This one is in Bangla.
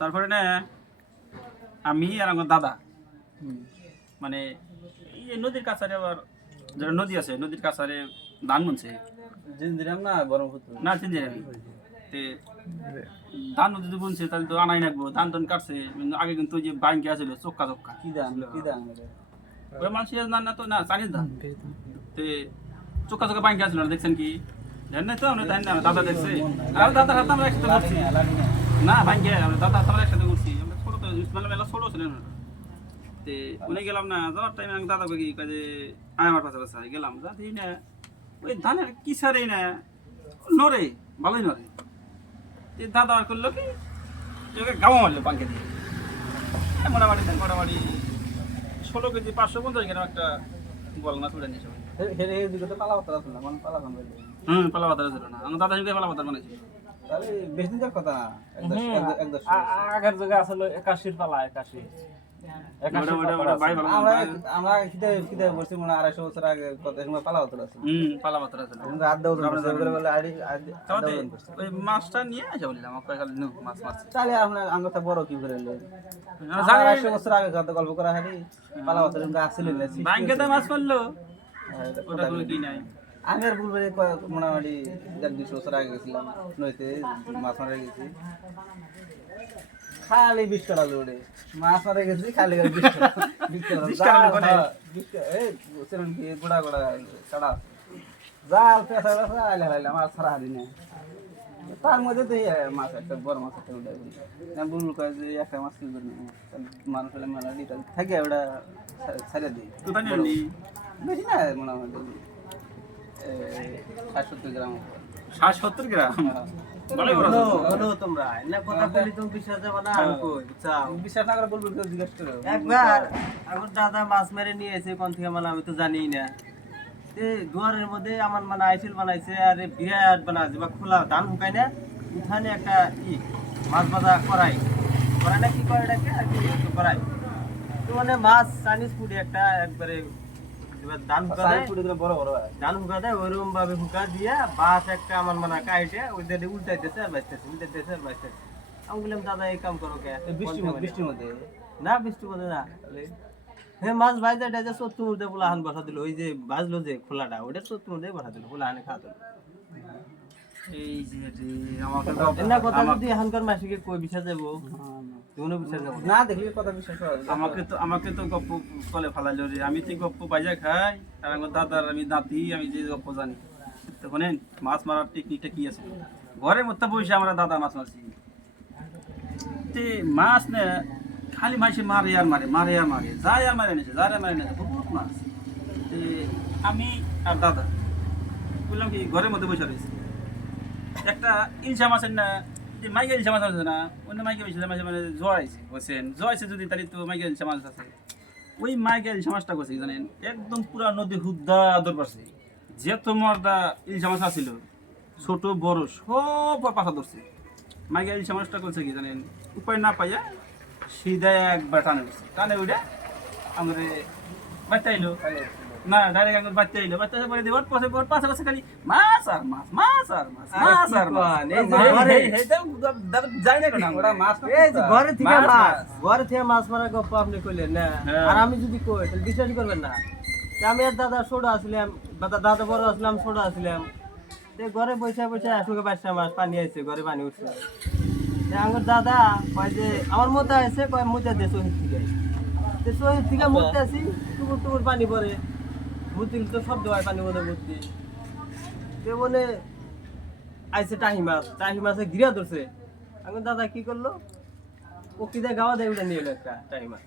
তারপরে না আমি আর আমার দাদা মানে এই নদীর কাছারে আবার যারা নদী আছে নদীর কাছারে ধান বুনছে জিন্দিরাম না গরম হতো না চিনছি আমি তে ধান যদি বুনছে তাহলে তো আনাই লাগবো ধান টান কাটছে আগে কিন্তু ওই যে বাইকে আছিল চক্কা চক্কা কি দাম ওই মানুষের ধান না তো না চাইনিজ ধান তে চক্কা চক্কা বাইকে আছিল না দেখছেন কি জানেন তো আমরা তাই না দাদা দেখছে আর দাদার হাতে আমরা একসাথে করছি না বাইকে আমরা দাদা হাতে আমরা একসাথে করছি আমরা ছোট তো ইসমাইল মেলা ছোট ছিলেন না তে উনি গেলাম না যাওয়ার টাইমে আমি দাদা কি কাজে আমার পাশে পাশে গেলাম যাতে না ওই ধানের কি সারে না নরে ভালোই নরে দাদা আর করলো কি গাওয়া মারলো পাঙ্কে দিয়ে মোটামুটি 16 কেজি 550 গ্রাম একটা বল না তুলে নিয়েছে পালা পাতা ছিল না পালা পালা পাতা ছিল না আমার দাদা যুগে পালা পাতা বানাইছিল তাহলে বেশ দিন কথা আগের জায়গা আসলে 81 পালা 81 আমরা কিতে বলছি মনে 250 বছর আগে কত সময় পালা পাতা ছিল পালা পাতা ছিল হাত দাও বলে ওই মাছটা নিয়ে আসা বললাম আমাকে খালি মাছ মাছ তাহলে আপনার আঙ্গটা বড় কি করে 250 বছর আগে কত গল্প করা হারি পালা পাতা কিন্তু আসলে ব্যাংকেতে মাছ পড়লো ওটা কোনো কি নাই আমি আর বলবো মোটামুটি 200 বছর আগে গেছিলাম নইতে মাছ মারা গেছি খালি 20 টাকা লোড়ে মাছ মারা গেছি খালি 20 টাকা এই সেরকম কি গোড়া গোড়া কাটা জাল পেঁচা পেঁচা আইলে মাছ ছাড়া হারি না তার মধ্যে তো মাছ একটা বড় মাছ একটা উঠে না বুলবুল কয় যে একটা মাছ কি করবো মানুষ হলে মেলা দিতে থাকে ওটা ছেড়ে দিই বেশি না মোটামুটি 60-70 গ্রাম 60-70 গ্রাম তোমরা না কথা বলি তুমি বিশ্বাস যাবে না বিশ্বাস না করে বলবো জিজ্ঞেস করো একবার আমার দাদা মাছ মেরে নিয়ে এসে কোন থেকে মানে আমি তো জানিই না দুয়ারের মধ্যে আমার মানে আইসিল বানাইছে আর বিরাট বানাইছে বা খোলা ধান হুকাই না উঠানে একটা মাছ ভাজা করাই না কি করে এটাকে আর কি করাই তো মানে মাছ চাইনিজ ফুড একটা একবারে ধান হুকা দেয় ওইরকম ভাবে হুকা দিয়ে বাস একটা আমার মানে কাইটে ওই দিয়ে উল্টাইতেছে আর বাঁচতেছে আমি বললাম দাদা এই কাম করো কে বৃষ্টির মধ্যে না বৃষ্টির মধ্যে না হ্যাঁ মাছ ভাইজা এটা যে 70 মধ্যে পোলা হান বসা দিল ওই যে বাজলো যে খোলাটা ওটা 70 মধ্যে বসা দিল পোলা হানে খাওয়া দিল এই যে আমাকে না কথা যদি এখানকার মাসিকে কই বিশ্বাস যাবো কোনো বিশ্বাস যাবো না দেখলে কথা বিশ্বাস করা আমাকে তো গপ্প কলে ফালাইলো রে আমি তো গপ্প বাজা খাই আর আমার দাদার আমি দাঁতি আমি যে গপ্প জানি তো শোনেন মাছ মারার টেকনিকটা কি আছে ঘরের মধ্যে বসে আমরা দাদা মাছ মারছি তে মাছ না খালি মাসে মারে আর যায় আর মারে এনেছে বহুত মাছ তে আমি আর দাদা বললাম কি ঘরের মধ্যে বসে রয়েছি একটা ইলশা মাছের না যে মাইকে ইলশা মাছ আছে না অন্য মাইকে ইলশা মাছ মানে জোয়াইছে বলছেন জোয়াইছে যদি তাহলে তো মাইকে ইলশা মাছ আছে ওই মাইকে ইলশা মাছটা করছে জানেন একদম পুরা নদী হুদ্দা আদর পারছে যে তোমার দা ইলশা মাছ আছিল ছোট বড় সব পাশা ধরছে মাইকে ইলশা মাছটা করছে কি জানেন উপায় না পাইয়া সিধা একবার টানে উঠে আমরা বাচ্চা আইলো না ডাইরেক্ট একবার বাচ্চা আইলো বাচ্চা পরে দেওয়ার পাশে খালি মাছ আর মাছ যাই না কেন ওটা মাছ ঘরে থেকে মাছ মারা গপ্প আপনি কইলেন না আর আমি যদি কই তাহলে বিশ্বাস করবেন না আমি আর দাদা ছোট আসলাম দাদা বড় আসলাম ছোট আসলাম ঘরে বসে আসুকে 5টা মাছ পানি আইছে ঘরে পানি উঠছে আমার দাদা কয় যে আমার মতো আছে কয় মুতে দে শহীদ থেকে মুতে আসি টুকুর পানি পরে মুতিল তো শব্দ হয় পানি মধ্যে মুতি বলে আইসে টাহি মাছে ঘিরা ধরছে আমার দাদা কি করলো ও কি গাওয়া দেয় ওটা নিয়ে এলো একটা টাহি মাছ